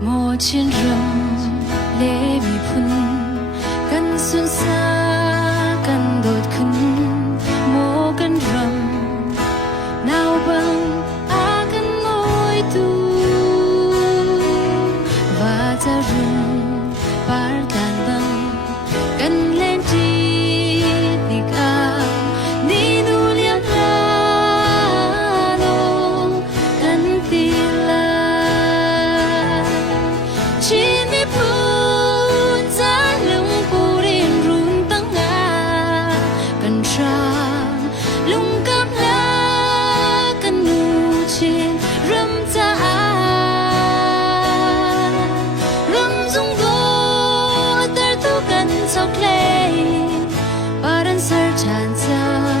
ngô trên rừng lê bị phun căn xuân xa căn đột khấn ngô căn rừng nào bằng a căn ngôi tu và ra rừng bar tan bằng căn lên chi đi ca ni nu liang lo căn tila chỉ mi phun giá lung purin run tăng ngà căn trăng lung cam lá căn nu trên râm ta râm dung go ter tu căn sọc lê baran sar chan sa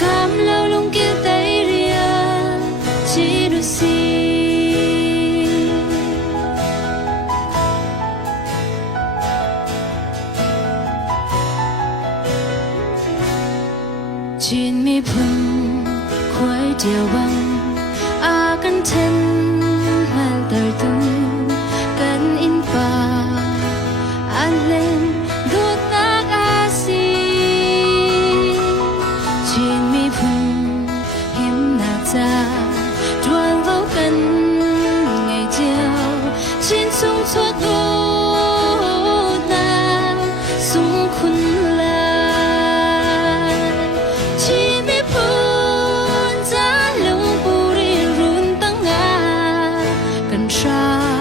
cam lâu lung kia tay ria chỉ du si chín mi phun khói chiều băng a căn chân mal đời tu căn in pa an lên đốt tác a si chín mi phun hiếm nạc ra truan vô căn ngày chiều chín sung suốt ngô na sung khun try